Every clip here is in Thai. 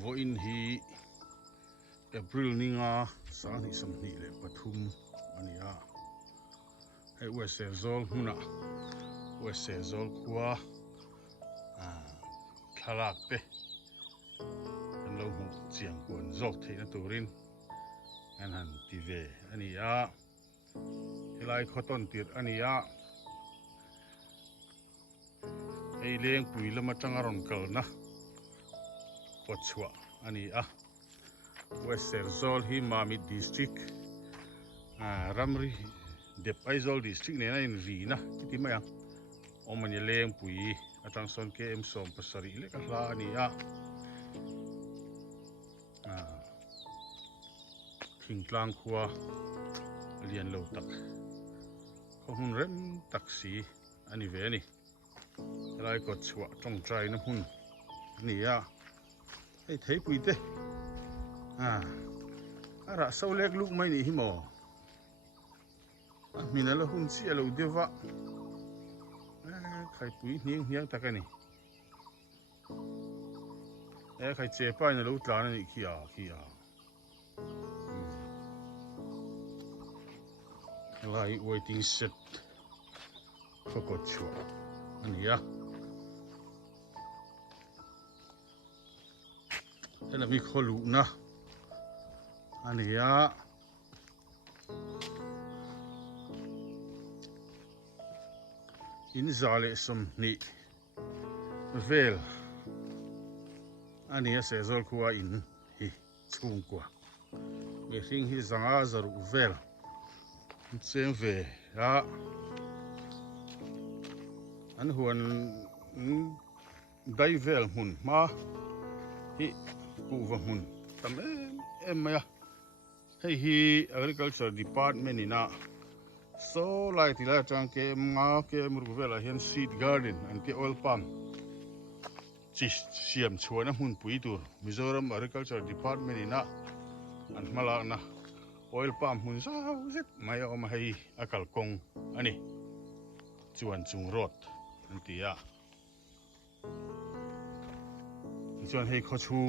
voin hi April ninga sang hi sam ni le pathum ania hei wese zol huna wese zol khuwa thalak te kan lo hu chiang kon zok theina turin an han ti ve ania helai khoton tir ania ei leng pui lama tangaron kalna Pochua ania Western Zol hi Mami district Ramri Dep Aizol district ne na in Rina ti maya omani leng pui atang son ke em som pasari le ka hla ania thingtlang khuwa lian lo tak ko hun rem taxi ani ve ani lai ko chua tong trai na hun ania hei thei pui te ara sau lek luk mai ni hi mo mina la hun si alo deva khai pui niang hiang takani khai che pai na lo tla na ni khia lai waiting set for ko chua ania ela mi kholu na ania in zale som ni vel ania se zol khuwa in hi chung kwa me hring hi zanga zaru vel chen ve ya an huan dai vel hun ma hi ku va hun tam em ya hei hi agriculture department ina so lai ti la chang ke nga ke mur vela hian seed garden an ke oil palm chi siam chuana hun pui tur Mizoram agriculture department ina an mala na oil palm hun sa zet mai om hei akal kong ani chuan chung road an tia chuan hei kho chu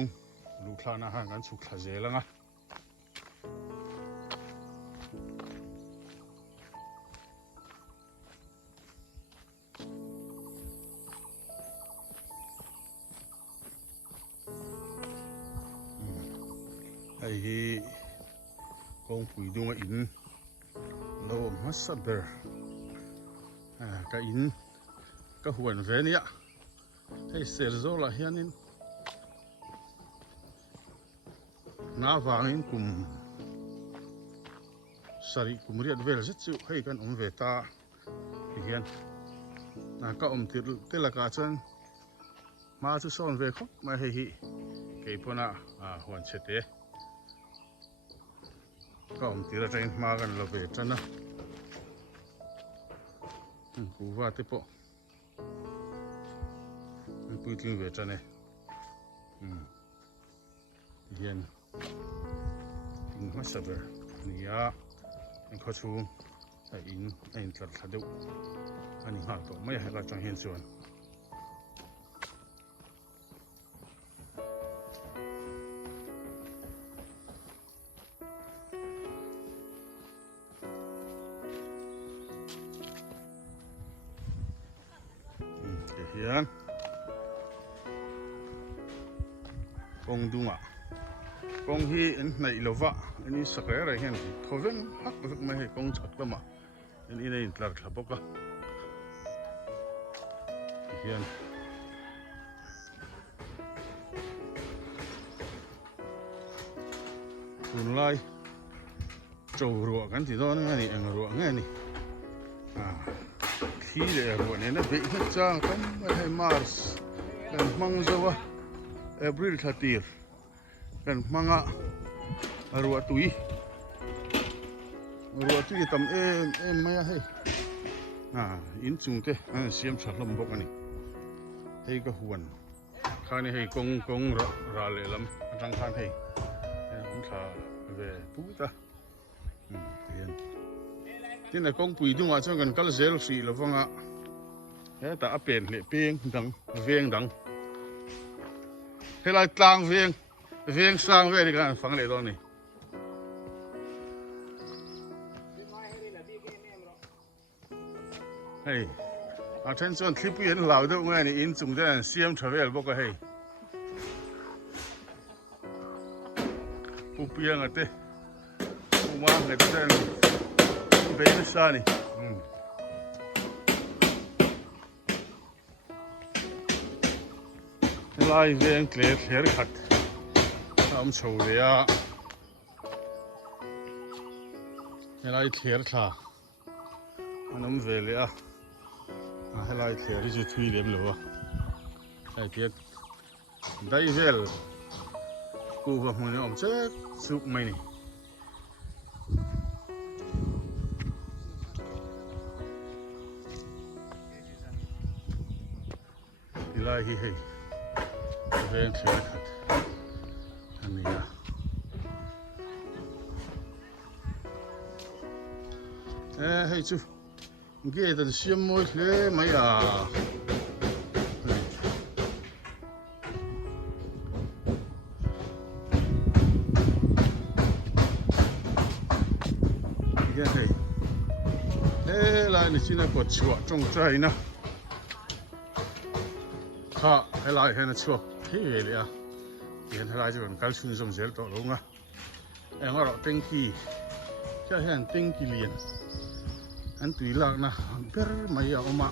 lu thlana hang kan chu thla zelanga hei hi kong pui dunga in lo masaber ka in ka huan venia hei serzola hianin na wangin kum sari kumriat vel zet chu hei kan ve ta hian na ka tir telaka chan ma chu son ve khop ma hei hi ke pona huan chete ka tira train ma kan lo ve chana ku va te po pui ting ve chane hian in ma saber nia en kho chu in tlat thadeu ani ha to mai ha ka chang hian chuan hian kong dunga kong hi en nei lova ani sakera hian thoven hak vek mai he kong chak lama en ina in tlar thlaboka hian tunlai chou ruwa kan ti don ngani eng ruwa ngani khi le ruwa ne na be hi chang tam he Mars kan mang zawa April thatir kan manga ruwa tui tam em maya hei in chungte an siam thahlom bok ani hei ka huan khani hei kong ra le lam atang khan hei om tha ve puta hian tin a kong pui dunga chang kan kal zel si lovanga he ta apen le peng dang veng dang helai tlang veng viên sang về đi cái phẳng lệ đó này hey attention clip yên lão đâu nghe này in chung ra xem travel bốc cái hey pupiang ate umang ate sen bebe sa này lai viên clear clear cut am sầu đấy à lai clear thà anh về đấy à lai clear đi chui điểm lửa ai tiếc đây về cô và mọi người ông chết sụp mày này thì lai hi hi về clear cut anh này à hey chú cái đó xem môi thế mấy à cái này lại này chỉ là có chuột trong trái nè ha lại hay là chuột thế vậy à hiện lại rồi cái xuân trong rễ to luôn à em ở đó tinh kỳ cho hiện tinh kỳ liền anh tùy lạc na per mấy ông ạ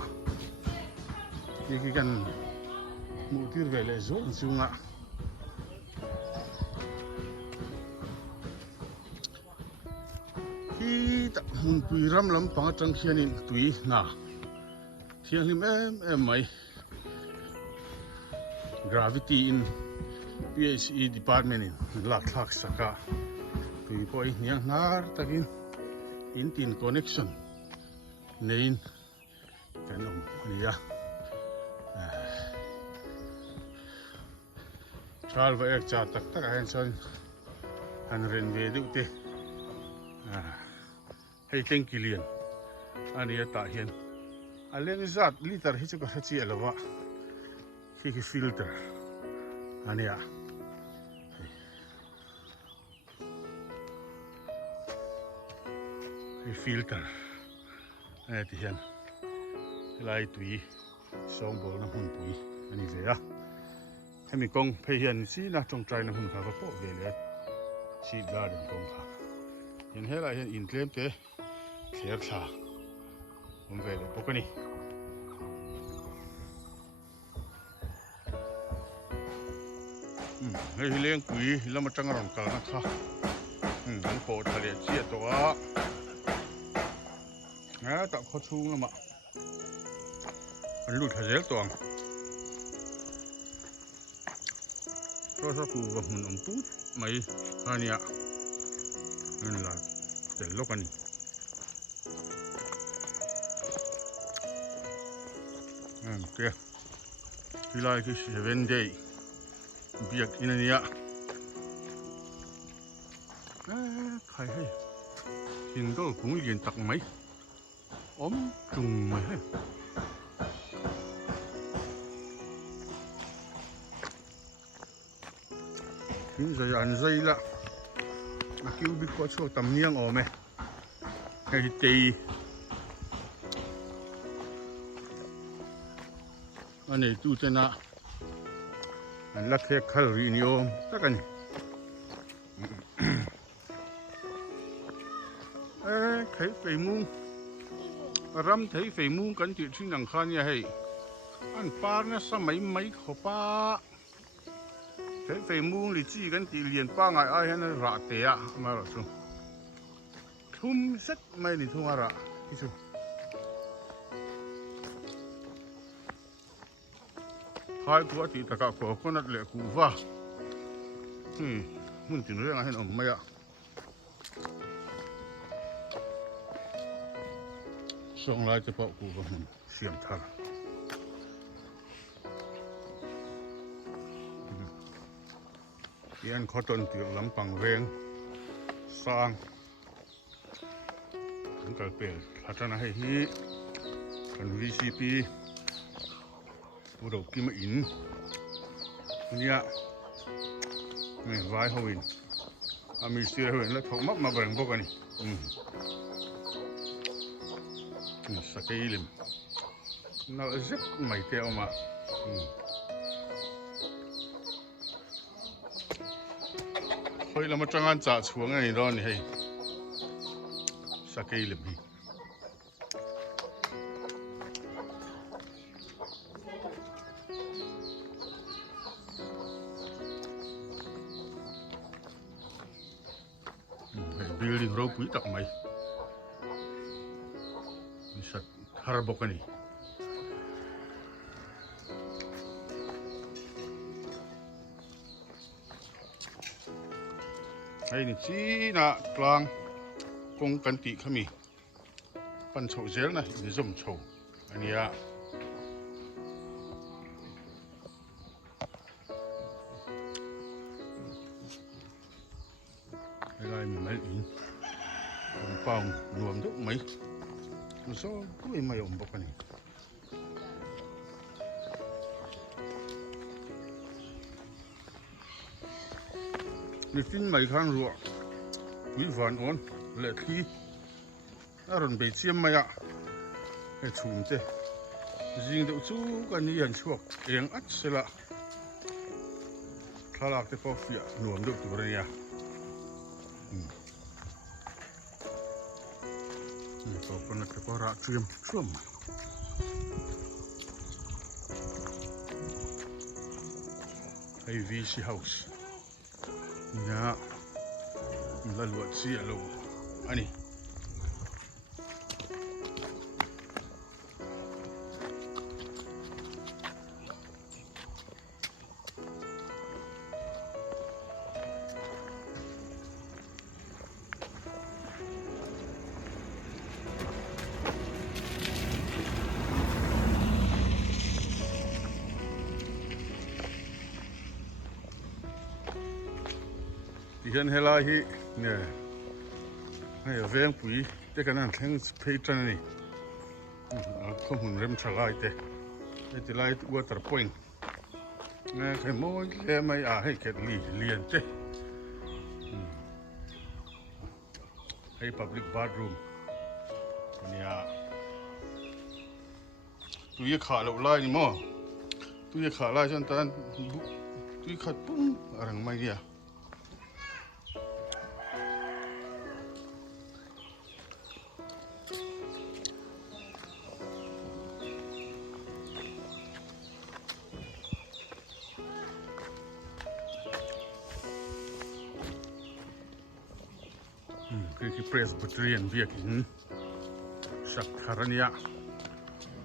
cái cần mua tiêu về lại rốt xuống ạ khi tập muốn tùy ram lắm bằng trăng khiên in tùy na khiên lim em mấy gravity in PhD department in lạc saka tùy coi nhang nar takin in tin connection nên cái ông này à Charles vậy cha tất cả anh son anh ren về được thế hay tên kỳ liền anh ấy ta hiện anh lên giặt liter hết cho cái gì là vậy khi cái filter anh ấy à cái filter này thì hiện lại tùy sống bộ nó hun tùy anh về à hay mình công phải hiện xí na trong trái nó hun khá có về lại xí đa đến công khá hiện hết lại hiện in claim thế clear xa không về được bốc cái này cái liên quý là một trang rồng cả nó khá anh bộ thà liền chia tổ tạo khó chung mà anh lụt hết toàn cho cụ và mình ông tút mấy anh ạ anh là để lúc anh kia thì lại cái 7 day việc in anh ạ khai hay hiện đó cũng liền tặc mấy ốm trùng mày hết giờ ăn dây là kêu biết có chỗ tầm niang ở mày hay tì anh này tu chân à anh lắc hết calorie nhiều tất cả thấy phải muông ram thấy phải muông cẩn thận xin năng khan như hay anh pa nó sao mấy khó pa thấy phải muông thì chỉ cẩn thận liền pa ngày ai nó rạ tệ à mà rồi chung thum rất mấy thì thum rạ cái chung hai quả thì tất cả có nát lệ củ va muốn tìm ra hay ông mấy ạ xong lại cho bọc củ và mình xiêm thà yên khó tuần tiệc lắm bằng veng sang cũng cả bể là cho nó hay hi cần VCP đầu kim in nha นี่ไว้เขาวินมีเสียเห็นแล้วถกมักมาแบ่งพวกกันนี่สักกี่ลิมน่าจะไม่เที่ยวมาเฮ้ยเรามาจังงานจ่าช่วงนี้ร้อนนี่ให้สักกี่ลิมbuilding rope itu tak mai bisa harap ni hai ni Cina kelang kong kanti kami pan chou zel na ni zum chou ani ya ai mình mới in bao nuông đó mấy nó số cuối mày ổn bọc này lịch tin mày khang ruộng quý vạn ổn lệ khi à rồi bị chiêm mày ạ cái chùm thế riêng đậu chú cái này ăn chuột tiếng ắt sẽ là thà lạc cái phao phịa nuông được tụi này à coconut pepper trim trim AVC house ya lalu si alo ani hiện helai hi nè hay ở ven quý cái này thằng pay chân này không hùng rem trả lại thế cái thì lại water point nè cái môi cái mày hay cái liền thế hay public bathroom nè tụi khá lâu lại nhỉ mà tụi khá lại cho nên tụi khát bung ở đằng mày đi cái Presbyterian việc sắc tharania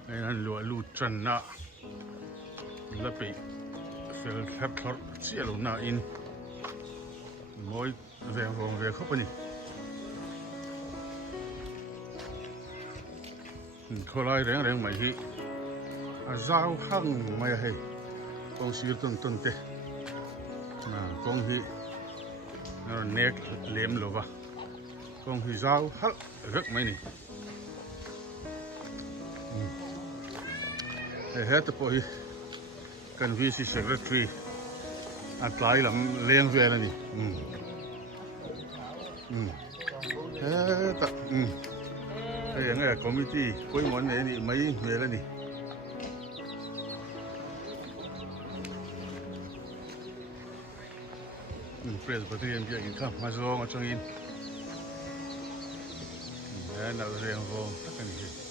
cái anh lúa lụt chân na là bị phèn khát thở chia luôn na in mỗi về vòng về khóc nhỉ khó lại rèn rèn mày hi giao hăng mày hay con siêu tuần tê con hi nó nét liếm lova con thì dao hết rất mấy này hết rồi cần vi sĩ secretary ăn lại làm liên về này hết cái này committee cuối món này thì mấy về đây này Presbyterian việc income mà do ở trong in nào riêng vô tất cả những gì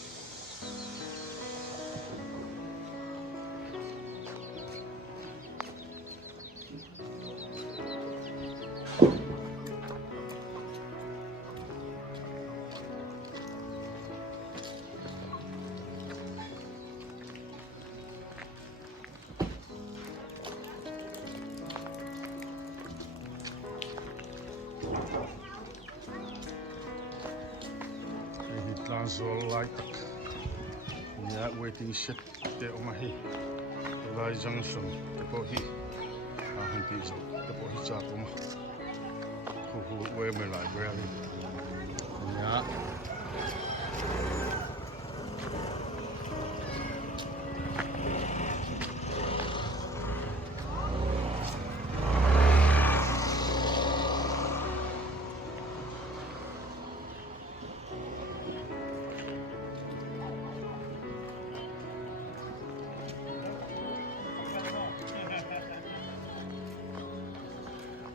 Lansol light ya waiting shed te omahi lai junction te po hi hanti so te po hi cha poma hu we me library ya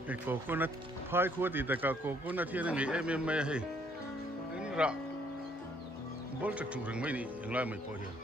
ไอ้โกโก้นัทพายขวดที่แต่ก็โกโก้นัทที่นั่นไงไม่ให้นี่ละบอลจะถูกรึไม่นี่ยังไงไม่พอเดียว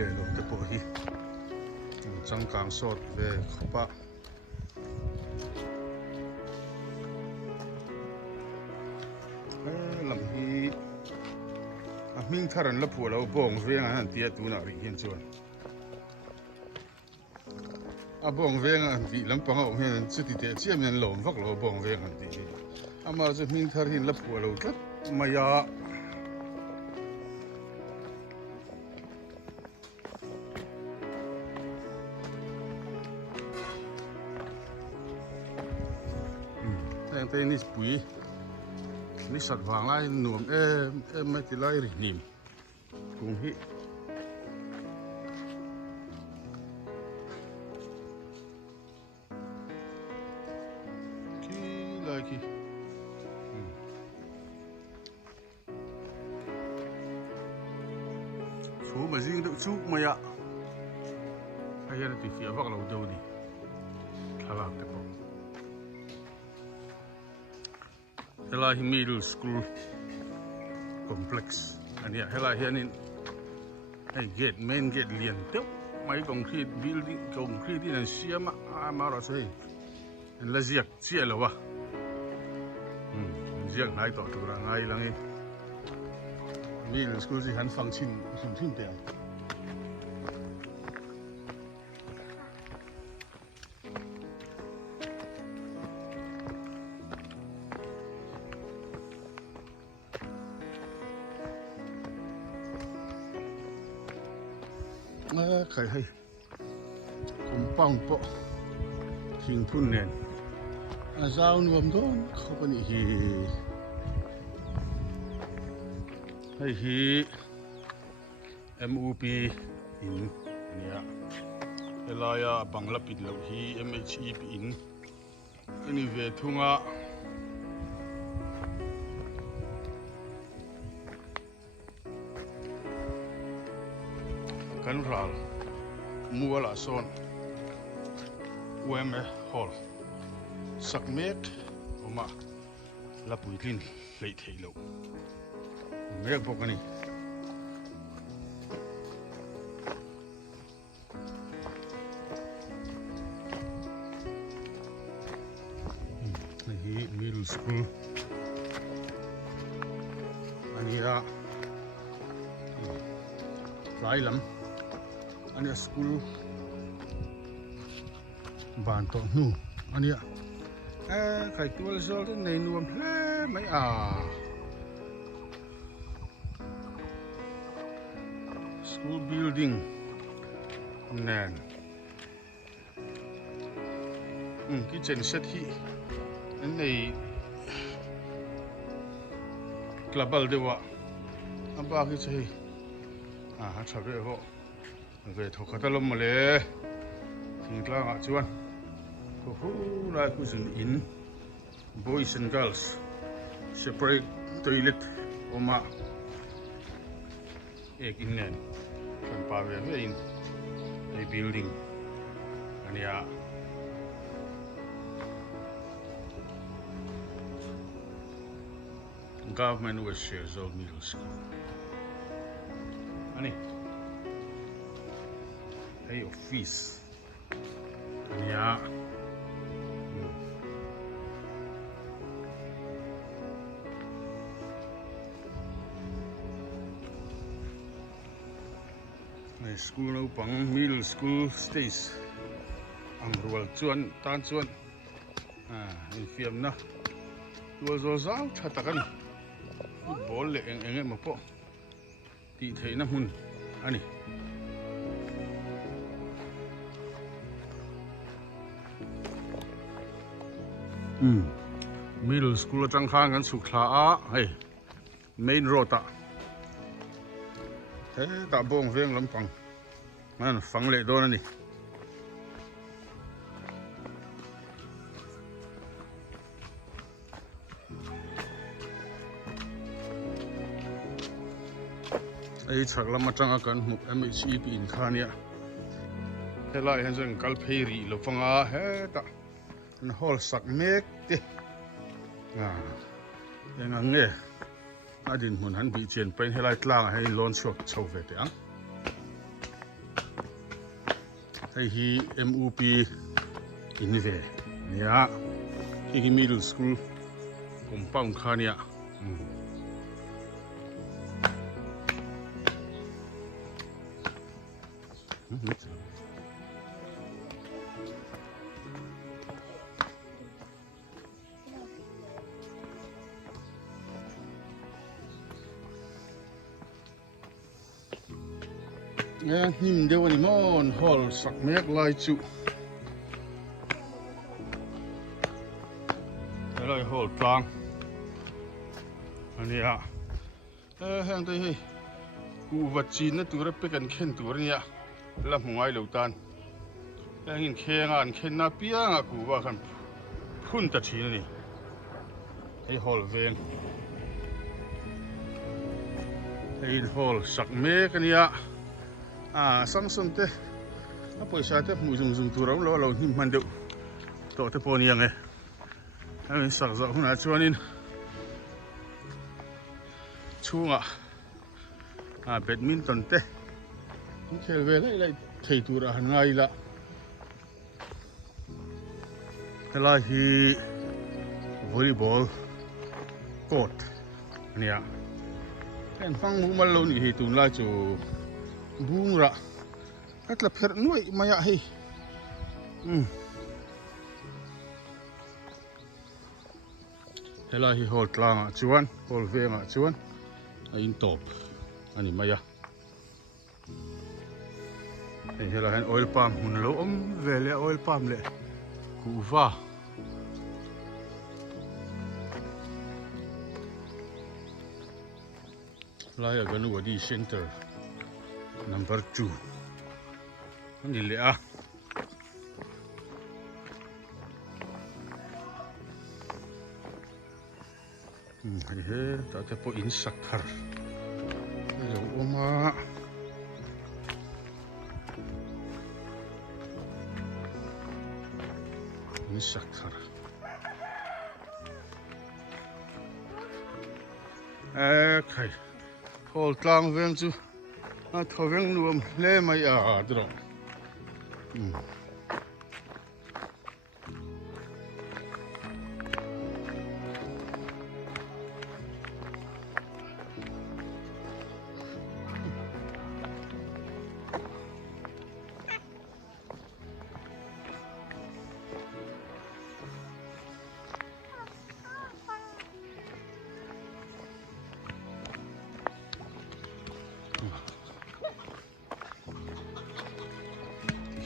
เลยลงจะปวดที่จังกลางสดเลยขบะลำฮีมิ่งทารันละผัวเราบ่งเวียงอันเตี้ยตัวน่ะริเห็นชวนบ่งเวียงอันที่ลำปังเอาเห็นสุดที่เตี้ยเชี่ยมันหลงฟักเราบ่งเวียงอันที่มาจะมิ่งทารินละผัวเราก็มายาแต่นี่ปุ๋ยนี่สัตว์วางไล่หนุ่มไม่ติดไล่รินิมกุ้งฮิขี้เลยขี้ชูมาซิงดูชูมา呀ให้ยันติดเสียพวกเราดูดิขลังเต็มHela middle school complex อันนี้เฮลาเฮียนี่ไอ้เกตเมนเกตเลียนเต้าไม่คอนกรีตบิลดิ้งคอนกรีตที่นั่นเสียมาเราใช่อันละเสียกเสียแล้ววะเสียกไหนต่อตัวละไงลังนี้ middle school สิหันฟังชินเดียวใครให้ผมป้องปะทิ้งพุ่นเน่นอาจารย์รวมต้นเขาเป็นฮี MUP อินเนี่ยเวลายาบังลับปิดแล้วฮี MHEP อินอันนี้เวทุงะกันรัลมัวละส่วนเวมฮอลสักเมตรออกมาละปุยลินเลยเทโลเมฆพวกนี้นี่middle school อันนี้ละหลายลำอันนี้สกูลบ้านต่อนู่อันนี้ใครตัวละโซลในนวมเพลไม่school building นั่นkitchen set ที่อันนี้กลับบ้านเดี๋ยวอันบ้าคือใช่ชอบด้วยเหรอโอเคทุกคนตลอดมาเลยถึงกลางชวนโอ้โหไล่คุยสิน boys and girls separate toilet ออกมาเอกอินเนี่ยเป็นป่าเวรอินใน building อันนี้government was shares of middle school อันนี้ไอ้ออฟฟิศอันนี้ในสกูลเราปัง middle school stays อังรัวจวนตานจวนอินฟิมนะตัวโซซาวชัดตะกันบอลเล็กเองมาพอตีเทน้ำหุ่นอันนี้ middle school จังข้างกันสุขลาเฮ้ย main road เฮ้ตาบงเวียงลำฟังนั่นฟังเละโดนนี่ไอ้ฉักลำมาจังกันหมุก MHEP อินคาเนี่ยเฮ้ไล่เห็นจังกัลเพรีลฟังเฮ้ตามันฮอลสักเมกดิยังไงอาดินมันหันบีเจียนเป็นให้ไล่ตลางให้ล้นชกชาวเวทอ่ะไอ้ฮี MUP อินเวเนี่ยที่ middle school ผมป้องคาเนี่ยหิมเดียวนี่มันฮอลสักเมกลายจุอะไรฮอลกลางอันนี้ฮะแห้งตัวให้กูวัดจีนนะตัวรับไปกันเข็นตัวนี้แล้วมึงไอ้เหล่าตันแห้งอินเข่งานเข็นน่าเปียงกูว่ากันพุ่นตัดทีนี่ไอ้ฮอลเวงไอ้ฮอลสักเมกอันนี้สังสมเตะพอชาเตะมูจุ่มตัวเราหิมมันเดียวต่อเตะปนยังไงให้สักหุ่นอาชวนินช่วงแบดมินตันเตะเคลเวลไล่ไทยตัวหันไงละไล่ฮีวอลเลย์บอลโคตรเนี่ยเห็นฟังมุกมันเราหนีตุนไล่จูบูงระอัตลับเพิร์นวยมายาให้เฮล่าฮีฮอลกลางจวนฮอลเวงจวนอินท็อปอันนี้มายาเฮล่าเห็นออยล์พาล์มหุ่นเราเวลออยล์พาล์มเลยกูฟ้าลายกันวัดีเซ็นเตอร์ number 2 นี่เลยเฮ้แต่จะพออินสักครั้งเดี๋ยวออกมาอินสักครั้งใครโหดกลางเวียงจูทวีงรวมเล่ไม่ดรอ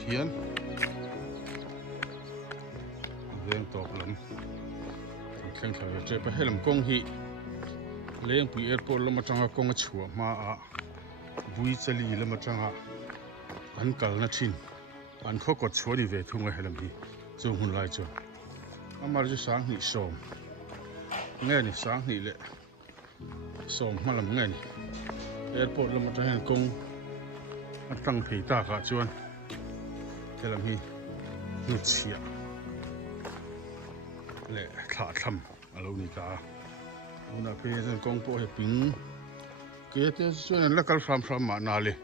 เขียนเลี้ยงตกลำแข่งขันจะไปให้ลำกงฮีเลี้ยงปีเอร์พอร์ตลำมาจังหวะกงชัวมาบุยเจลีลำมาจังหวะอันกัลนัชินอันเขากดชัวดีเวทุ่งให้ลำฮีจงหุ่นลายจงอามาจะสร้างหิสมเงี้ยนี่สร้างหิเลยสมมาลำเงี้ยนี่เอร์พอร์ตลำมาจังหวะกงอันตั้งผีตากะจวนเฮลัมฮีนุชเชียเละขาดทำอะไรนี่กาอุณหภูมิกองโปให้ปิ้งเกตส่วนนั้นก็ฟรัมมานาเลย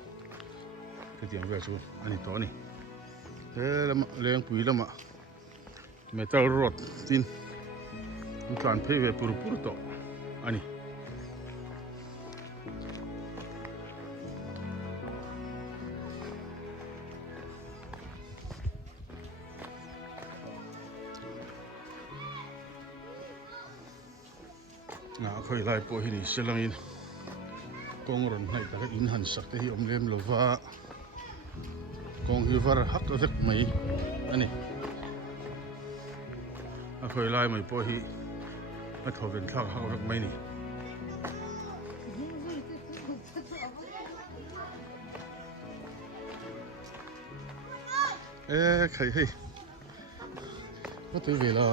ก็เตรียมไว้ช่วยอันนี้ต่อนี่แล้วเลี้ยงปุ๋ยแล้วมาเมทัลรถจินมีการเพย์ไว้ปุรุต่ออันนี้ค่อยไล่ปอยนี่เสลังอินกองรอนให้แต่ก็อินหันสักที่อมเลี้ยมลว่ากองฮิวฟาร์ฮักเล็กไหมอันนี้ค่อยไล่ไม่ปอย มาถอเป็นข้าวเขาไม่นี่ใครให้ก็ตัวเวลา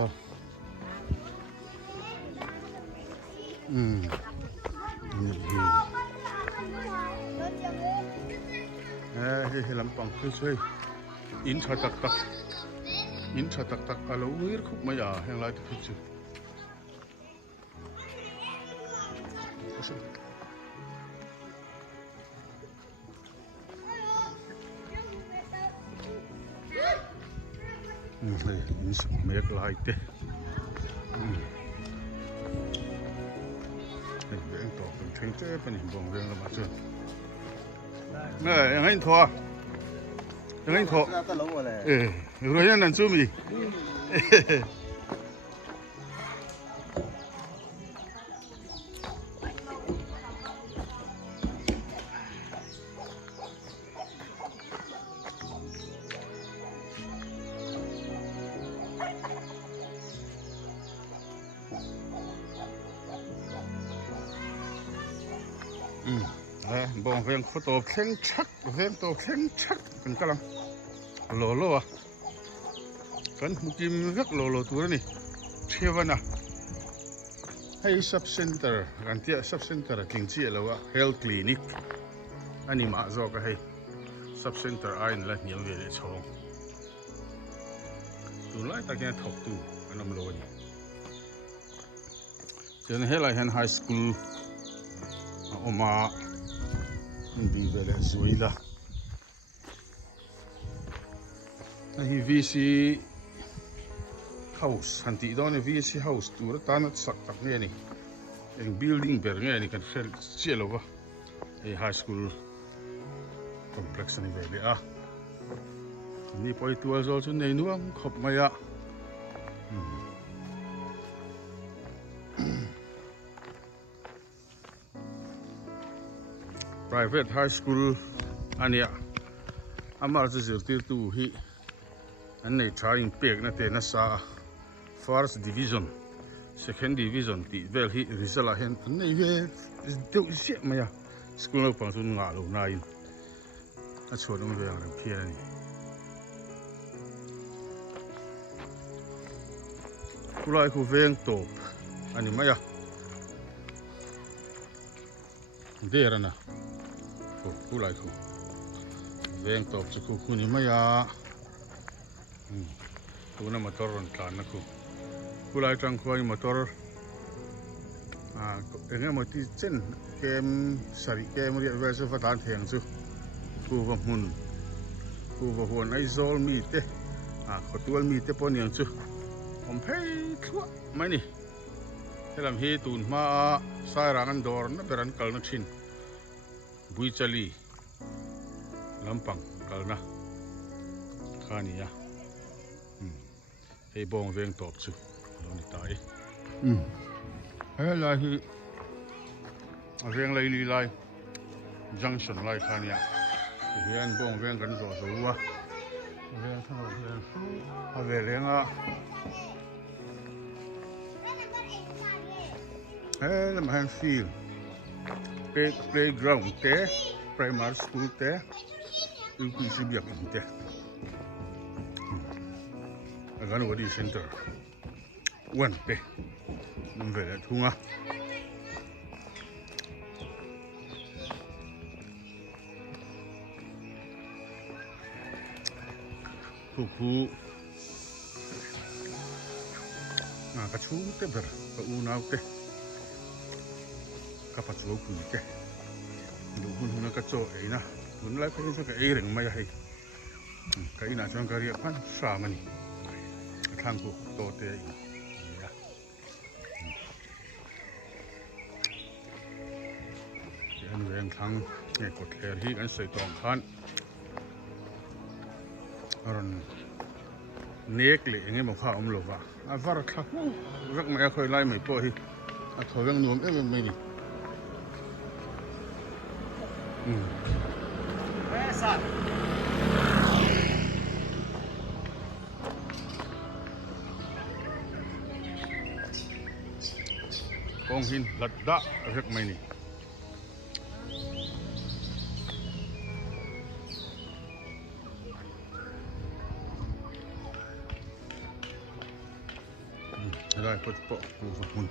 นี่ให้ลำปังช่วยอินชาตักอะไรวิ่งคุกไม่ยาแห่งไรที่พิจิตรเฮ้ยอินสเมกไลท์เต้เฮ้ยเรื่องต่อเป็นเทงเจ้เป็นหินบองเรื่องละมาจนยังไงทัวยังไงทัวรู้ยังนั่นซูมีบองเวียงโตเข่งชักเวียงโตเข่งชักเป็นกำลังโลอ่ะกันมุกิมรักโลตัวนี้เชื่อว่านะให้ซับเซ็นเตอร์กันที่ซับเซ็นเตอร์จริงๆแล้วว่าเฮลท์คลินิกอันนี้มาจากก็ให้ซับเซ็นเตอร์ไอ้นั่นแหละเนี่ยเวลาช่องตัวไล่ตะแกรงถกตัวอันนั้นโลนี่จนเฮลท์ไฮสคูลออกมาดีเวลาสวยละนี่ VC House ฮันติดอนนี่ VC House ตัวละตานัดสักตักเนี่ยนี่เอง building แบบเนี่ยนี่กันเฟลเชี่ยววะไอ้ high school complex นี่เวลานี่พอตัวโซลชุนในนู้นขบมาอะprivate high school อันเนี้ยอามาจะสื่อที่ตัวฮีอันนี้ทายเปียกนั่นเองนะซา first division second division ที่เวลฮีริซาลาเห็นอันนี้เวลเดี๋ยวเสียมาอะสกุลเราปังสุนงาลูนายอันชวนมันเวลอะไรเพี้ยนี่กูไล่กูเวงโตอันนี้มาอะเดี๋ยวนะกูไล่กูเวงตบจะกูนี่ไม่ยากูน่ะมอเตอร์รันการนะกูไล่จังกูไอ้มอเตอร์เองมอที่เช่นเกมสริเกมเรียกว่าสุฟาตานเทียงซูกูว่ามุนกูว่าหัวไอ้โซลมีเต้ขอตัวมีเต้ปนยังซูผมเพ่ทั่วไม่นี่ให้ลำฮีตูนมาสายรังดอร์นะเป็นรันกัลนักชินบุยจลีลำปังกัลนะข้านี่ยให้บองเวียงตอบซูลองตายเฮ้ยลายที่เวียงเลยลีลายจังชันลายข้านี่ยเวียงบองเวียงกันต่อสู้วะเวียงทั้งหมดเวียงเวียงเฮ้ยมัน feel playground เต้ primary school เต้อุปนิสัยแบบนี้เต้อาการวัดดีเซ็นเตอร์วันเต้มันเวลาทุ่งผู้กระชูเต้เบอร์กระอูนาวเต้กับปัจจุบันคุณแกดูคุณนักโจเอ้นะคุณไล่ไปจนกับเอริงไม่ให้ใครน่าจะการเรียกพันสามัญทางกูโตเตยอันเรื่องทางเนี่ยกดแคร์ที่กันใส่ตองขันรันเนกเลยอย่างเงี้ยบอกข้าอมหลบว่าฟาร์ทักรักไม่เคยไล่ไม่ปล่อยถอยยังหนุ่มไม่ดี กองหินลัดดะเรียกไม่นี่ได้พดปะกูฝักมุน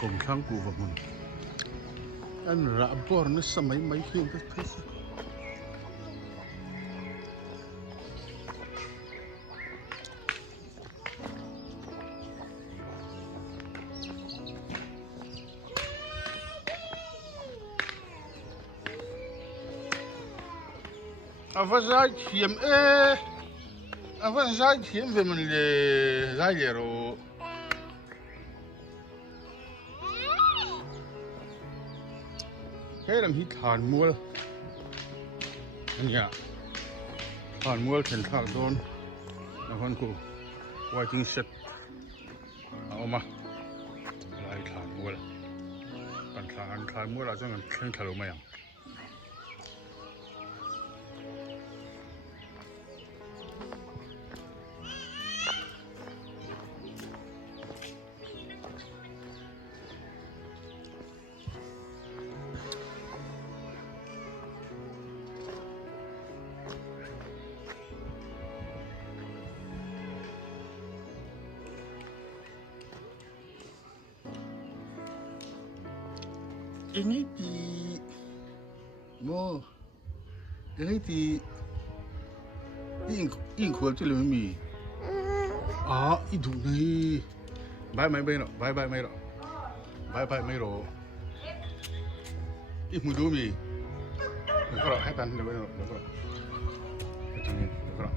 กงทั้งกูฝักมุนอันระบอร์นสมัยไม่เขียนก็เพชรอาฟ้าใจเขียมอาฟ้าใจเขียมเป็นมันเลยใจเยอะรู้แค่ลำหิฐานมัวอันนี้ฐานมัวเข็นทากโดนแล้วคนกูว่าจริงเสร็จเอามาลายฐานมัวกันฐานมัวเราจะกันเครื่องทะลุมาอย่างini di mo ini di in kuat tu lebih mi itu ni bye mai lo bye mai lo ini mudu mi kalau hai tan lebih lo itu ni kalau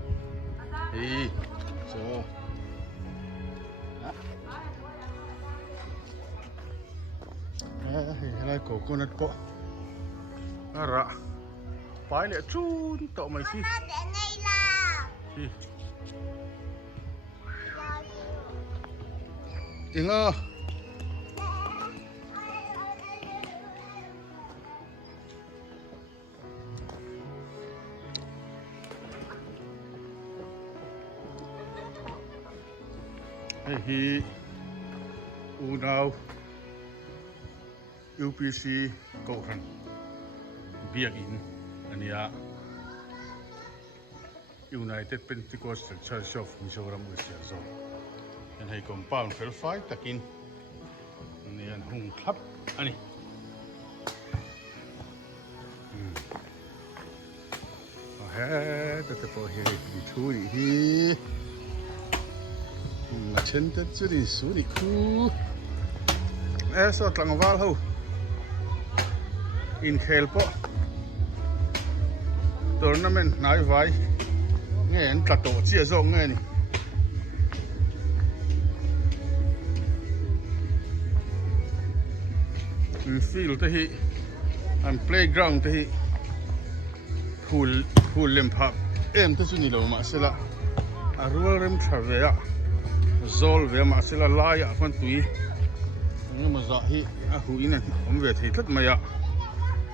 soอะไรโกโก้นัทโปะอะไรไปเลยจูนต่อมาสิจริงอ่ะเฮ้ยอูดาวUPC กอรันเบียกอินอันนี้United Pentecostal Church of Mizoram Usiazo อันให้กองป้าวเฟลไฟตะกินอันนี้อันหุ่งทับอันนี้เฮ้ยแต่พอเฮ้ยมีทุยฮีมาเช่นแต่จุดนี้สุดคูสอดหลังวาลเขาอินเคลปะตัวนั้นมันนายไว้เงี้ยนตัดตัวเชี่ยส่งเงี้ยนี่ฟิลที่อันเพลย์กราวด์ที่ฮูลเลมพับที่สุดนี่เรามาเสร็จละรัวเริ่มทราเวียโซลเวียมาเสร็จละลายคนตุยนี่มาจากที่หูอินเนี่ยผมเวทีทัดมาอยาก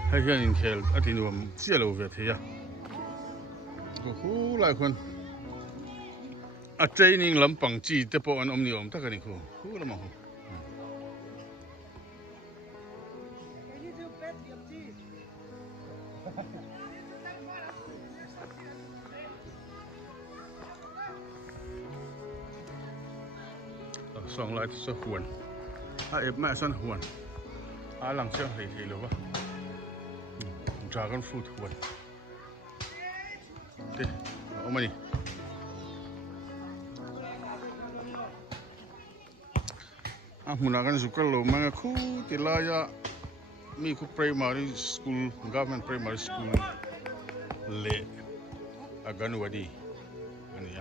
ให้เพื่อนอินเคลอาทิตย์นี้ผมเสียเราเวทีอ่ะก็หูหลายคนอาจจะนิ่งลำปังจีแต่พออันอมนิยมถ้ากันนี่หูละมั้งสองลายที่สหวนเอฟแม่สันหวนหลังเชื่อเฮ้ยหรือวะDragon fruitหวนเด็เอามาดิหุ่นกันสุกโลมังคู่ที่ลายมีคู่ primary school government primary school เละกันวัดีอันนี้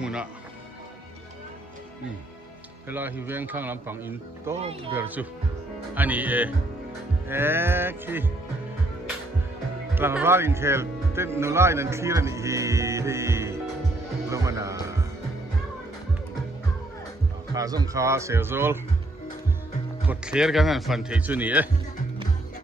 หุ่นเวลาหิวเวงข้างลำปังอินโตเบอร์จูอันนี้คี หลังร้านอินเทลเต้นนูไล่นั่นที่ระนี่ที่ลงมาหนาขาส่งขาเซลโซลกดเคลียร์กันนั่นฟันเทคชุนี่